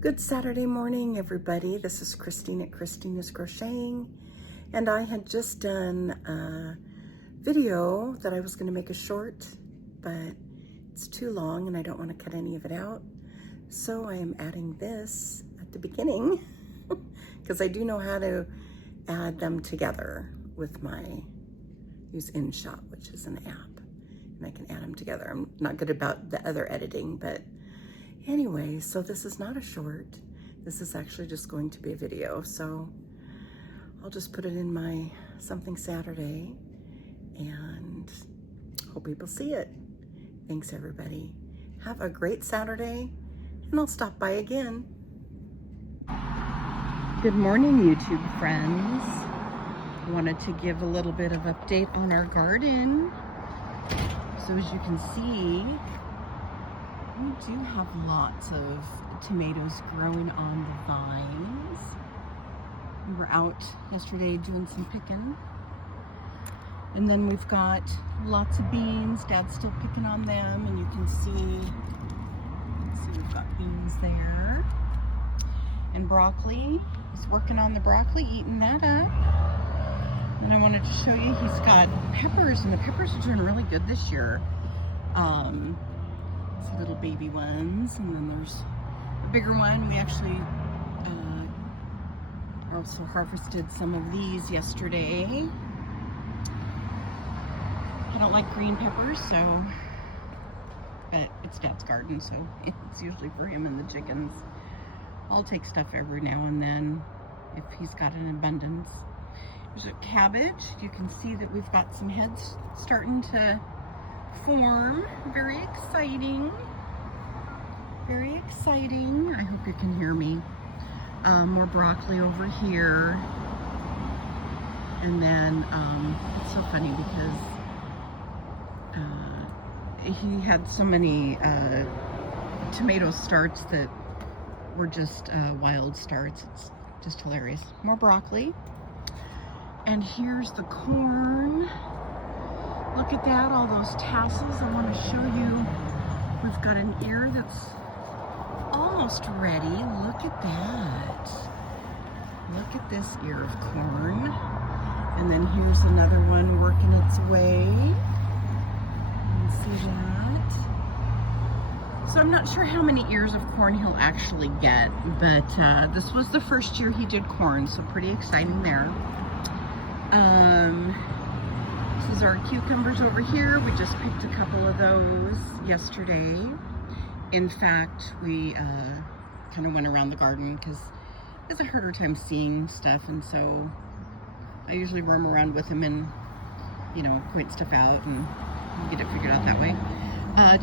Good Saturday morning, everybody. This is Christine at Christina's Crocheting, and I had just done a video that I was going to make a short, but it's too long and I don't want to cut any of it out. So I am adding this at the beginning because I do know how to add them together with use InShot, which is an app, and I can add them together. I'm not good about the other editing, but anyway, so this is not a short. This is actually just going to be a video. So I'll just put it in my Something Saturday and hope people see it. Thanks, everybody. Have a great Saturday, and I'll stop by again. Good morning, YouTube friends. I wanted to give a little bit of update on our garden. So as you can see, we do have lots of tomatoes growing on the vines. We were out yesterday doing some picking. And then we've got lots of beans. Dad's still picking on them, and you can see we've got beans there. And broccoli. He's working on the broccoli, eating that up. And I wanted to show you, he's got peppers, and the peppers are doing really good this year. Little baby ones, and then there's a bigger one. We actually also harvested some of these yesterday. I don't like green peppers, but it's Dad's garden, so it's usually for him and the chickens. I'll take stuff every now and then if he's got an abundance. There's a cabbage. You can see that we've got some heads starting to form. Very exciting. Very exciting. I hope you can hear me. More broccoli over here. And then it's so funny because he had so many tomato starts that were just wild starts. It's just hilarious. More broccoli. And here's the corn. Look at that, all those tassels. I want to show you. We've got an ear that's almost ready. Look at that. Look at this ear of corn. And then here's another one working its way. You can see that. So I'm not sure how many ears of corn he'll actually get, but this was the first year he did corn, so pretty exciting there. This is our cucumbers over here. We just picked a couple of those yesterday. In fact, we kind of went around the garden because he has a harder time seeing stuff, and so I usually roam around with him and, you know, point stuff out and get it figured out that way.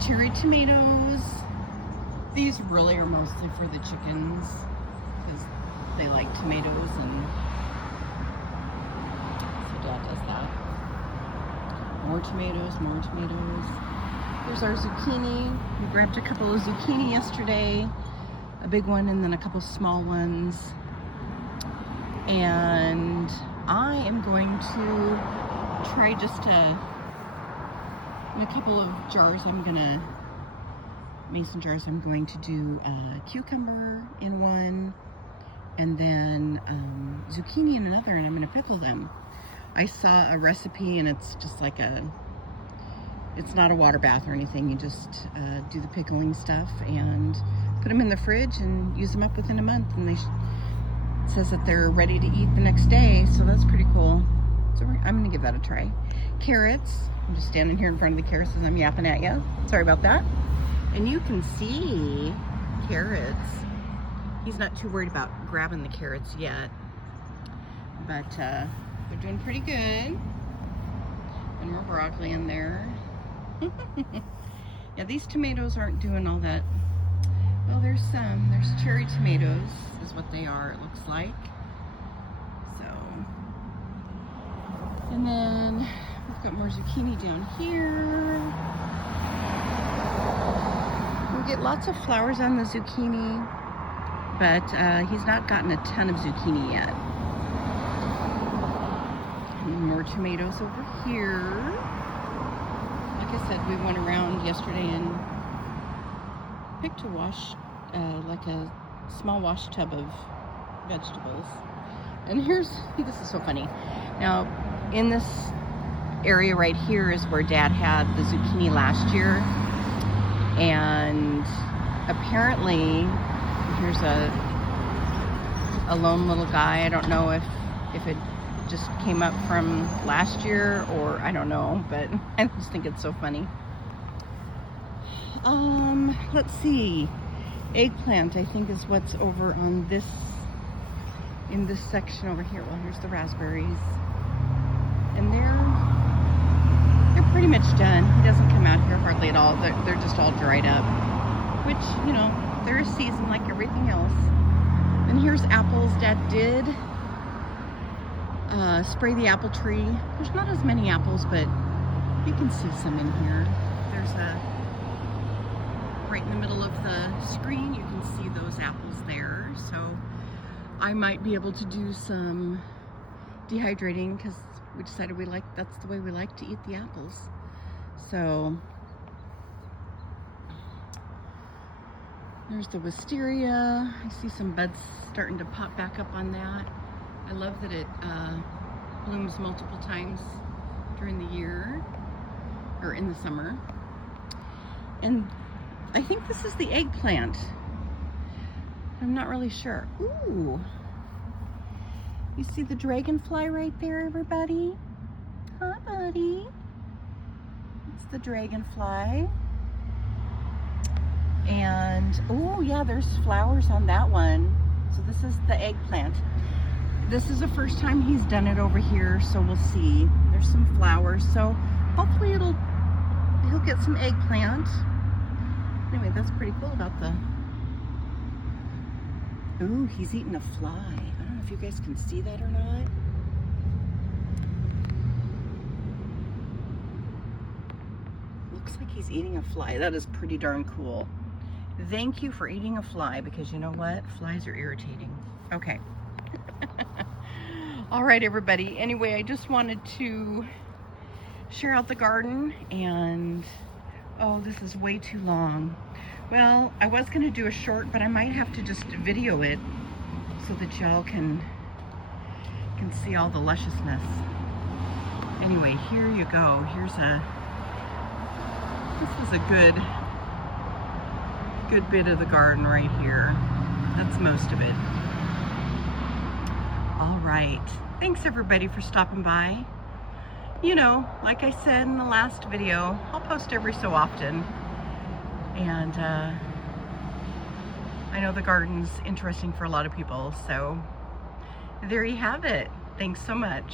Cherry tomatoes. These really are mostly for the chickens because they like tomatoes, and so Dad does that. More tomatoes, more tomatoes. Here's our zucchini. We grabbed a couple of zucchini yesterday, a big one and then a couple small ones. And I am going to try just in a couple of jars, mason jars, I'm going to do cucumber in one, and then zucchini in another, and I'm going to pickle them. I saw a recipe, and it's just like it's not a water bath or anything. You just do the pickling stuff and put them in the fridge and use them up within a month. And it says that they're ready to eat the next day, so that's pretty cool. So I'm gonna give that a try. Carrots. I'm just standing here in front of the carrots as I'm yapping at you. Sorry about that. And you can see carrots. He's not too worried about grabbing the carrots yet, but they're doing pretty good. And more broccoli in there. Yeah, these tomatoes aren't doing all that. Well, there's cherry tomatoes is what they are, it looks like. So, and then we've got more zucchini down here. We get lots of flowers on the zucchini, but he's not gotten a ton of zucchini yet. And more tomatoes over here. Like I said, we went around yesterday and picked a wash, like a small wash tub of vegetables. And here's, this is so funny. Now, in this area right here is where Dad had the zucchini last year. And apparently, here's a lone little guy. I don't know if it just came up from last year or I don't know, but I just think it's so funny. Let's see. Eggplant, I think, is what's over on this, in this section over here. Well, here's the raspberries. And they're pretty much done. He doesn't come out here hardly at all. They're just all dried up, which, you know, they're a season like everything else. And here's apples. Dad did spray the apple tree. There's not as many apples, but you can see some in here. There's right in the middle of the screen, you can see those apples there. So I might be able to do some dehydrating because we decided that's the way we like to eat the apples. So there's the wisteria. I see some buds starting to pop back up on that. I love that it blooms multiple times during the year, or in the summer. And I think this is the eggplant. I'm not really sure. Ooh. You see the dragonfly right there, everybody? Hi, buddy. It's the dragonfly. And, oh yeah, there's flowers on that one. So this is the eggplant. This is the first time he's done it over here, so we'll see. There's some flowers, so hopefully he'll get some eggplant. Anyway, that's pretty cool about the... Ooh, he's eating a fly. I don't know if you guys can see that or not. Looks like he's eating a fly. That is pretty darn cool. Thank you for eating a fly, because you know what? Flies are irritating. Okay. All right, everybody. Anyway, I just wanted to share out the garden, and oh, this is way too long. Well, I was going to do a short, but I might have to just video it so that y'all can see all the lusciousness. Anyway, here you go. This is a good bit of the garden right here. That's most of it. All right. Thanks everybody for stopping by. You know, like I said in the last video, I'll post every so often. And I know the garden's interesting for a lot of people, so there you have it. Thanks so much.